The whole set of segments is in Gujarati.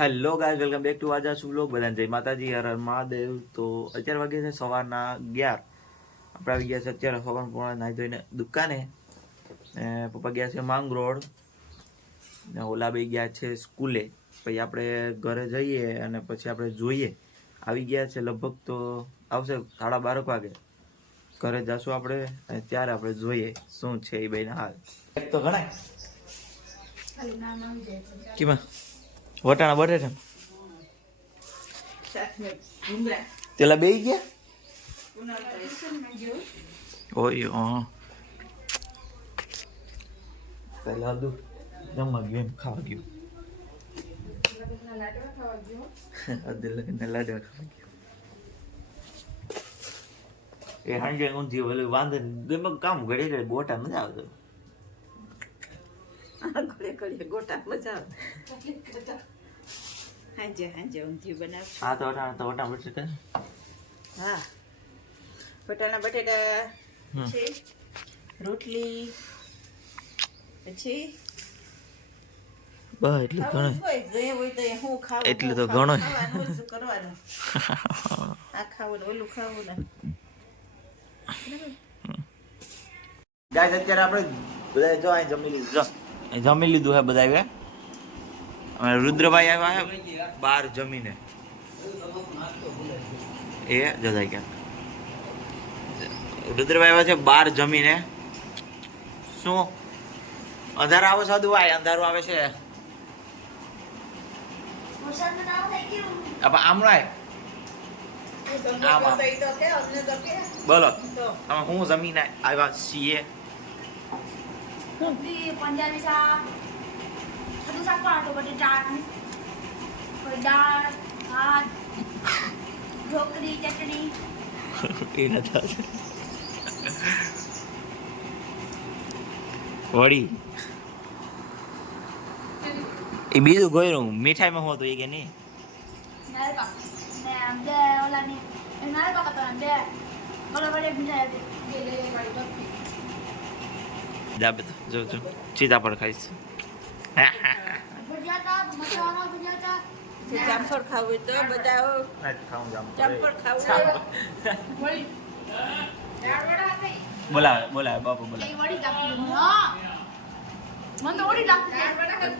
Hello guys, welcome back to આજા સુબ્લોગ. બધાને જય માતાજી, હર હર મહાદેવ. તો અત્યારે વાગે છે સવારના 11. આપણે આવી ગયા છે અત્યારે સવાર પોણા નાહી ધોઈને દુકાને. પપ્પા ગયા છે માંગરોળ ને ઓલા બે ગયા છે સ્કૂલે. પછી આપણે ઘરે જઈએ અને પછી આપણે જોઈએ. આવી ગયા છે લગભગ તો આવશે 12:30 વાગે. ઘરે જશું આપણે અને ત્યારે આપણે જોઈએ શું છે એ બેના હાલ. એક તો ગણાય કેમાં વટાણા બટેટા તેલા બે ગયા ઓય પેલા દુ જમવા ગયું એમ ખાવા ગયું લાડવા ખાવા ગયું એ હાંજે ઊંધી ઓલું વાંધે કામ ઘડી ગોટા મજા આવતો ગોટા મજા આવે હાંજે ઊંધિયું બનાવશું. હા તો વટાણા બટેટા હા વટાણા બટેટા છે, રોટલી પછી બસ એટલું ઘણું એટલે તો ઘણું કરવાનું આ ખાવું ઓલું ખાવું ને ગાઈસ અત્યારે આપણે બધા જો અહીં જમી લીધું હે બધા. અમે રુદ્રભાઈ આવ્યા હે બહાર જમીને એ જતા ક્યાંક રુદ્રભાઈ આવ્યા છે બહાર જમીને. શું અંધારું આવે સાધુ ભાઈ? અંધારું આવે છે આમળાય બોલો આમાં હું જમીને આવ્યા છીએ. પંજાબી શાક, બધું શાક પણ બટેટા, દાળ, ભાત, ઢોકળી, ચટણી. એ નથી વળી એ બીજું ગોયરું મીઠાઈમાં હોતું એ કે નહીં નારિયેળ પાક ને બે ઓલાની નારિયેળ પાક હતો બે બરાબર એક મીઠાઈ હતી. જાબે તો જો સીતાફળ ખાઈશ. ભજીયા મસાલા ભજીયા જામફળ ખાવું તો બધા જામફળ ખાવું બોલાવે બાપુ બોલાવે.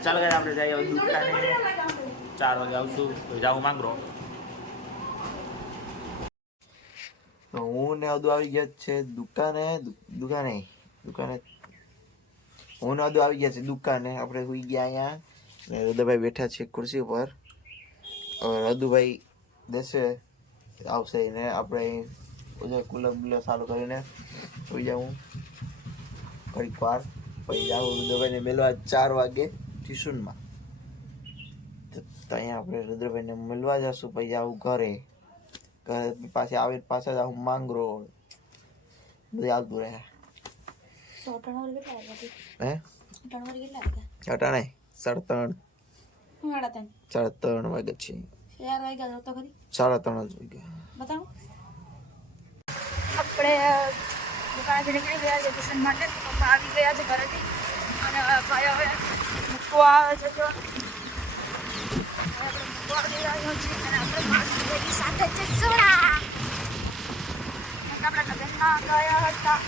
ચાલો ગાઈસ આપણે જઈએ દુકાને. 4 વાગે આવશું તો જાવું માંગરો. તો હું ને અદુ આવી ગયા છે દુકાને. હું ને અદુ આવી ગયા છે દુકાને. આપણે સુઈ ગયા અહીંયા ને રદુભાઈ બેઠા છે ખુરશી પર. હવે રદુભાઈ દેશે આવશે ને આપણે કુલર ચાલુ કરીને સુઈ જાઉં ઘડીક વાર. પછી જાઉં રુદ્રભાઈને મેળવા 4 વાગે ટ્યુશનમાં. તો અહીંયા આપણે રુદ્રભાઈને મળવા જશું. પછી આવું ઘરે પાછી આવીને પાછા જાઉં માંગરો. બધું આવતું રહે. અટાણે 3:30 વાગે છે. 3:30 જ વાગ્યા. આપણે દુકાનેથી નીકળી ગયા છે ટ્યુશન માટે. પપ્પા આવી ગયા છે ઘરેથી અને ભાઈ હવે મૂકવા આવે છે. તો આપણે મૂકવા જઈ રહ્યો છીએ અને આપણે માસી સાથે છે સોડા. આપણે લગ્નમાં ગયા હતા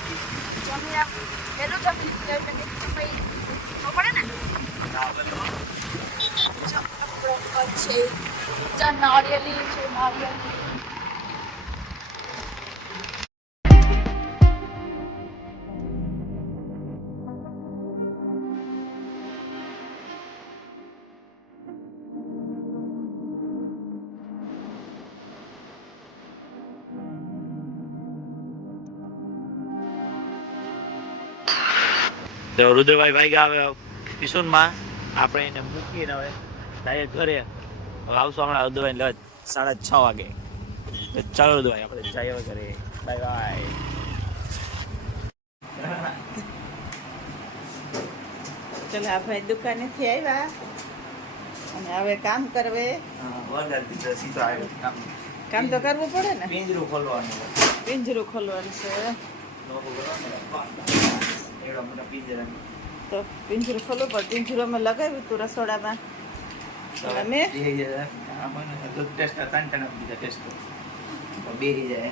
જમીને પહેલું જમી લીધું એટલે ભાઈ પડે ને છે જ્યાં નારિયેલી છે નારિયેલી. તો રુદ્રભાઈ ભાઈ આવે ટ્યુશનમાં. આપણે એને મૂકીને હવે ડાયરેક્ટ ઘરે આવશું હમણાં રુદ્રભાઈ લેવા 6:30 વાગે. ચાલો રુદ્રભાઈ આપણે જઈએ ઘરે. Bye bye. ચાલો આ ભાઈ દુકાનેથી આવ્યા અને હવે કામ કરવે. કામ તો કરવું પડે ને. પિંજરું ખોલવાનું છે તો પિંજરું ખોલવું પડે. પિંજરું અમે લગાવ્યું હતું રસોડામાં તમે ટેસ્ટ તાન બીજા ટેસ્ટ બે જાય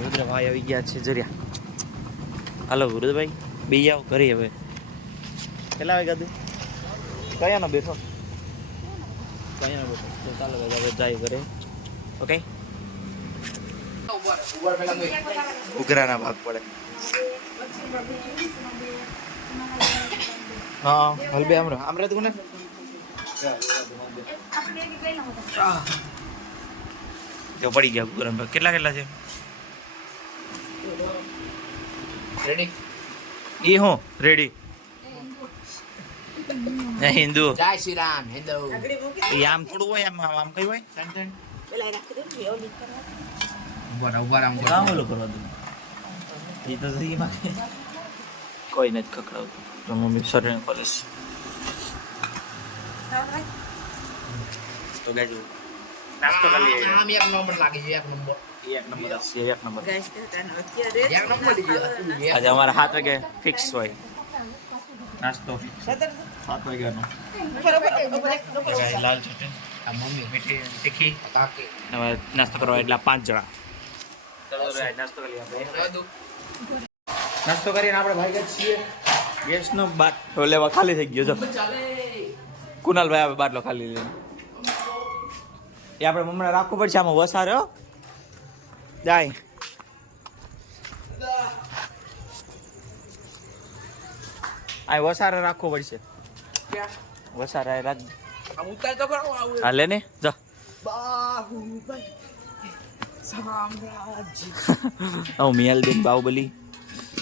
રુદ્રભાઈ આવી ગયા છે જરિયા. હાલો રુદ્રભાઈ બે આવો ઘરે હવે. કેટલા વાગ્યા હતું? કયાનો બેઠો? કયાનો બેઠો? તો ચાલો ભાઈ હવે જાય ઘરે. ઓકે ઉઘરાના ભાગ પડે. હા હલબે આમરે તું ને જો પડી ગયા ઉઘરાના ભાગ. કેટલા છે? રેડી ઈ હું રેડી હિન્દુ જય શ્રી રામ હિન્દુ ઈ આમ થોડું હોય આમ કઈ હોય પેલા રાખી દો ને ઓલી કરવા ઉભા આમ કામ ઓલો કરવા દો ઈ તો સહી માં કોઈ નથી ખકડાવતું તો મમ્મી સરે કોલેજ તો ગાજો નાસ્તો કરી લે. આમ એક નંબર લાગે છે. એક નંબર ગાઈસ તને અત્યારે આજે અમારા 7 વાગે ફિક્સ હોય નાસ્તો 7 વાગ્યાનો. લાલ ચટણી આ મમ્મી મીઠી તીખી કાકી હવે નાસ્તો કરવા એટલે 5 જણા. ચલો નાસ્તો કરી આપણે. નાસ્તો કરીને આપણે ભાઈ છીએ ગેસનો બાટલો લેવા. ખાલી થઈ ગયો જો કુનાલભાઈ આવે બાટલો ખાલી લઈને. એ આપણે મમ્મીને રાખવું પડશે આમાં વસારે હો જાય. આ વસારે રાખવો પડશે. વસારે રાખ હાલે ને જા હું મિયાલ બેન બાહુબલી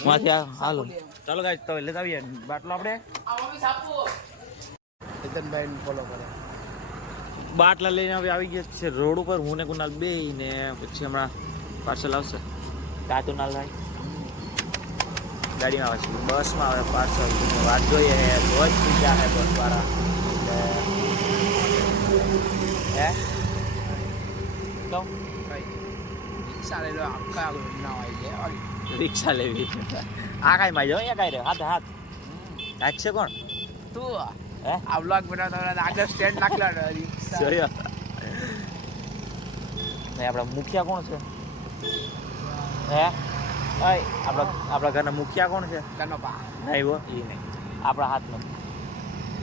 માંથી હાલો. ચાલો ગાઈસ તો લેતા આવીએ બાટલો આપણે. બાટલા લઈને હવે આવી ગયા છે રોડ ઉપર. હું ને કુનાલ બે ને પછી હમણાં પાર્સલ આવશે. કાતું નાલ ભાઈ ગાડીમાં આવે છે બસમાં આવે પાર્સલ. વાત જોઈએ હે રોજ પીઝા હે બસ વાળા હે તો રિક્ષા લેવી આ કાંઈ માં જાઓ કાંઈ રે હાથ હાથ છે કોણ તું હે આ બ્લોગ બનાવતા આગળ સ્ટેન્ડ નાખલા જોયો આપણા મુખિયા કોણ છે હે આપણા ઘરના મુખિયા કોણ છે? કનપા નહીં હો એ નહીં આપણા હાથનો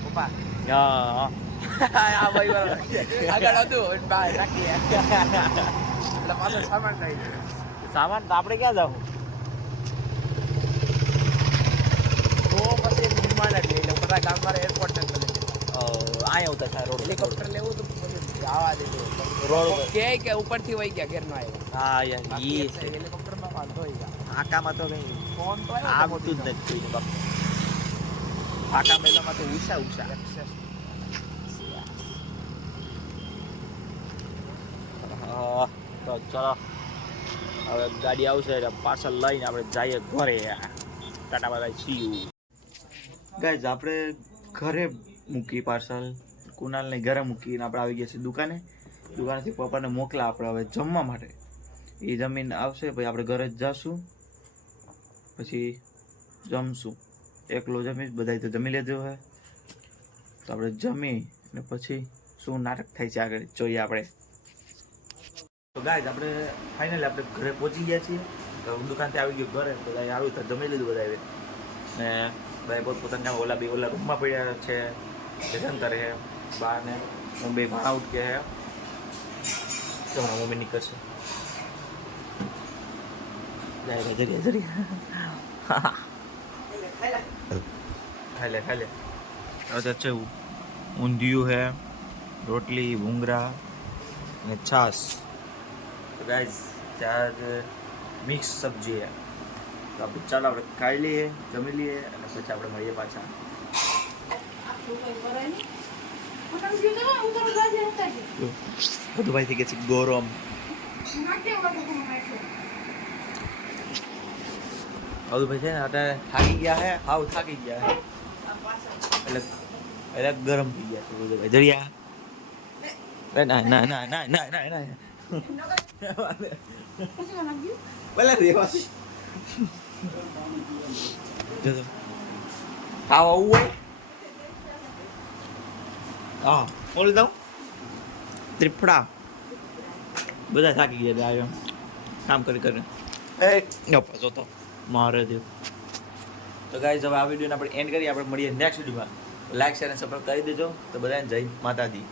પપ્પા. હા આ ભાઈ આગળ હતું બહાર રાખીએ એટલે પાછો સામાન લઈ સામાન તો આપણે ક્યાં જવું? તો પછી વિમાન જ લઈ લો. બધા ગામમાં એરપોર્ટ ને અહીંયા આવતા થાય રોડ. હેલિકોપ્ટર લેવું તો જવા દીધું રોડ કે ઉપરથી વહી ગયા ઘેર નો આવ્યો. હા યાર ઈ હેલિકોપ્ટરમાં વાંધો હોય ગયા. આકામાં તો કઈ ફોન તો આવતું જ નથી કોઈને બાપ. આકા મેલામાં તો ઉષા તો ચલો હવે ગાડી આવશે એટલે પાર્સલ લઈને આપણે જઈએ ઘરે. Tata bye see you guys. આપણે ઘરે મૂકી પાર્સલ કુનાલને ઘરે મૂકીને આપણે આવી ગયા છીએ દુકાનેથી પપ્પાને મોકલા આપણે હવે જમવા માટે. એ જમીન આવશે પછી આપણે ઘરે જ જઈશું પછી જમશું. એકલો જમીશ બધા તો જમી લેજો હે તો આપણે જમી અને પછી શું નાટક થાય છે આગળ જોઈએ આપણે. તો ગાઈઝ આપણે ફાઇનલી આપણે ઘરે પહોંચી ગયા છીએ. તો દુકાનથી આવી ગયું ઘરે, બધા આવ્યું તો જમી લીધું બધાએ. ને બધા પોતપોતાના ઓલા રૂમમાં પડ્યા છે, જંતર હે બા ને મમ્મી ભાણા ઉઠકે હે. તો હમણાં મમ્મી નીકળશે. ખાઈ લે હવે છે ઊંધિયું હે, રોટલી, ભૂંગરા ને છાશ. તો ગાઈઝ ચાર મિક્સ સબ્જી હે. તો આપણે ચાલો આપણે ખાઈ લઈએ, જમી લઈએ અને પછી આપણે મળીએ પાછા. બધું ભાઈ થઈ ગયા છે ગોરમ. અદુભાઈ છે ને અત્યારે થાકી ગયા હે, હાવ થાકી ગયા હે એટલે ગરમ થઈ ગયા છે અદુભાઈ. જરિયા ના ના ના ના ના ના ના ભલે રેવા જો ખાવા આવું હોય હા બોલ દઉં ત્રિફળા બધા થાકી ગયા આવ્યો કામ કરી કરીને. જો તો મારે દેવ. તો ગાઈઝ હવે આ વિડીયોને આપણે એન્ડ કરીએ. આપણે મળીએ નેક્સ્ટ વિડીયોમાં. લાઈક શેર અને સબસ્ક્રાઈબ કરી દેજો. તો બધાને જય માતાજી.